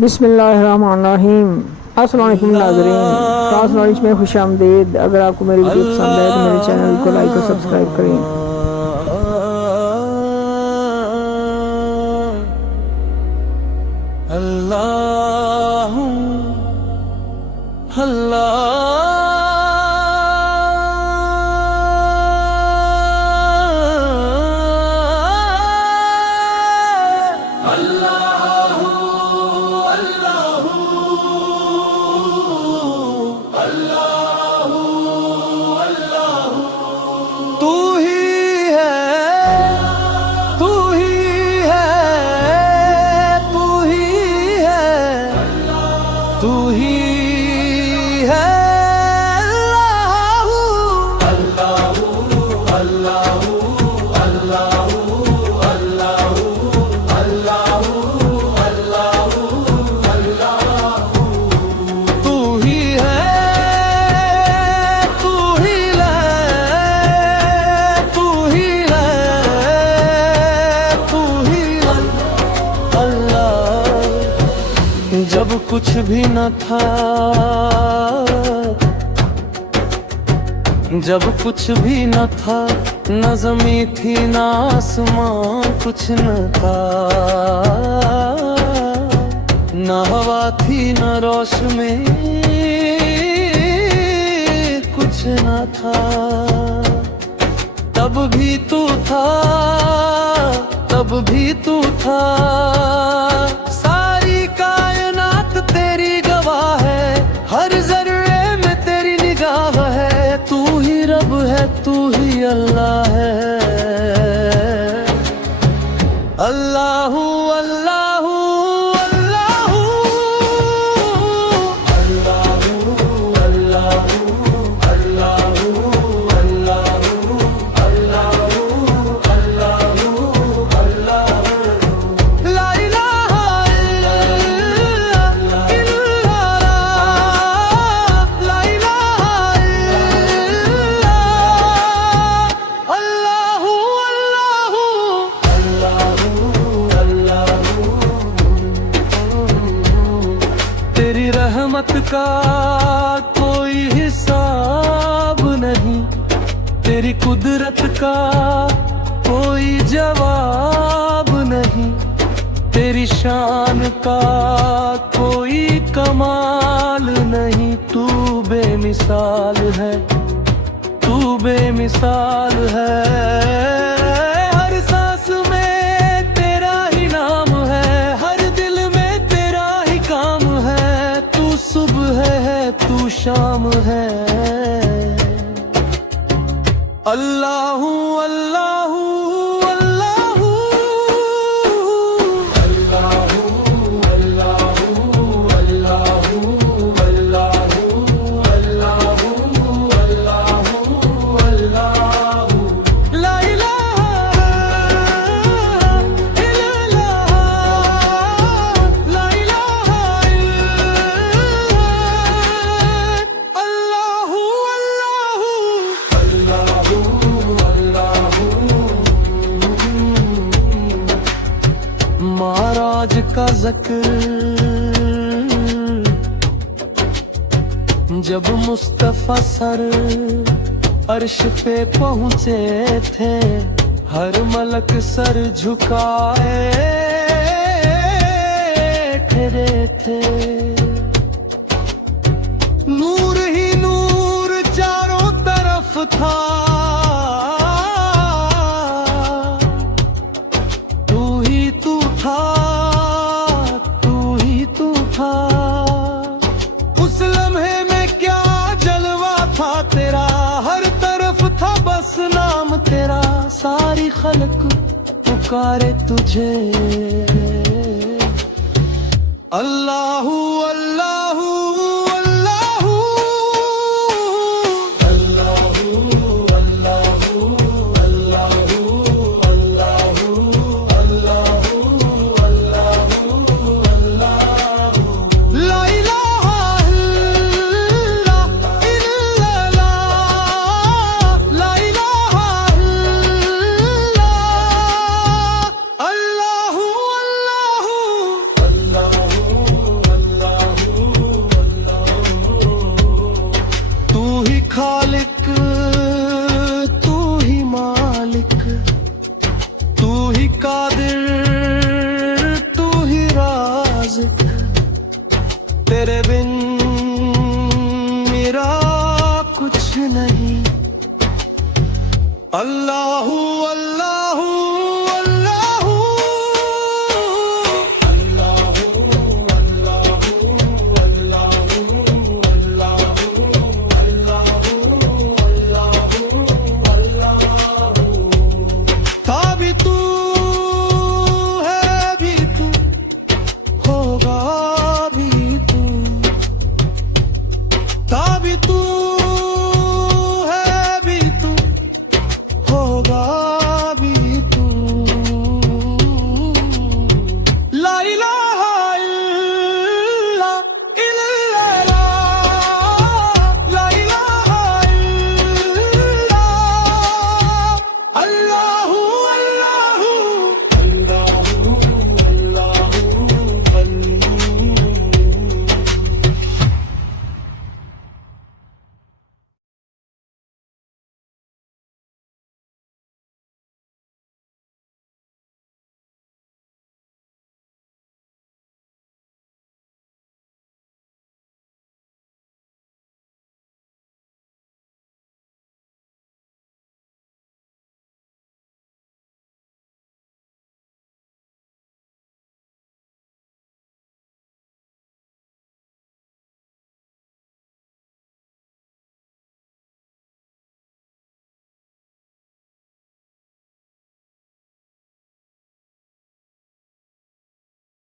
बिस्मिल्लाहिर्रहमानिर्रहीम। अस्सलाम वालेकुम नाज़रीन, फ्रांस नॉलेज में खुशामदीद। अगर आपको मेरी वीडियो पसंद है तो मेरे चैनल को लाइक और सब्सक्राइब करें। अल्लाह अल्लाह तू ही है, तू ही है, तू ही है, तू ही है। जब कुछ भी न था, जब कुछ भी न था, न ज़मीं थी न आसमां कुछ न था, न हवा थी न रोशनी कुछ न था। तब भी तू था, तब भी तू था। सारी कायनात तेरी गवाह है, हर जर्रे में तेरी निगाह है। तू ही रब है, तू ही अल्लाह है। अल्लाहू अल्लाहू अल्लाहू अल्लाहू अल्लाहू अल्लाहू अल्लाहू अल्लाहू अल्लाहू अल्लाहू ला इलाहा इल्लल्लाह ला इलाहा इल्लल्लाह अल्लाहू अल्लाहू तेरी रहमत का कोई हिसाब नहीं, तेरी कुदरत का कोई जवाब नहीं, तेरी शान का कोई कमाल नहीं। तू बेमिसाल है, तू बेमिसाल है। हर सांस में तेरा ही नाम है, हर दिल में तेरा ही काम है। तू सुबह है, तू शाम है। अल्लाहू अल्लाहू अल्लाहू अल्लाहू अल्लाहू अल्लाहू अल्लाहू अल्लाहू अल्लाहू ला इलाहा इल्लल्लाह ला इलाहा इल्लल्लाह अल्लाहू अल्लाहू महाराज का ज़िक्र जब मुस्तफा सर अर्श पे पहुंचे थे, हर मलक सर झुकाए खड़े थे। नूर ही नूर चारों तरफ था, तू ही तू था, तू ही तू था। उस लम्हे में क्या जलवा था तेरा, हर तरफ था बस नाम तेरा। सारी खल्क पुकारे तुझे। अल्लाहू अल्लाहू अल्लाहू अल्लाहू अल्लाहू अल्लाहू अल्लाहू अल्लाहू अल्लाहू ला इलाहा इल्लल्लाह ला इलाहा इल्लल्लाह अल्लाहू अल्लाहू तेरे बिन मेरा कुछ नहीं। अल्लाहू अल्लाह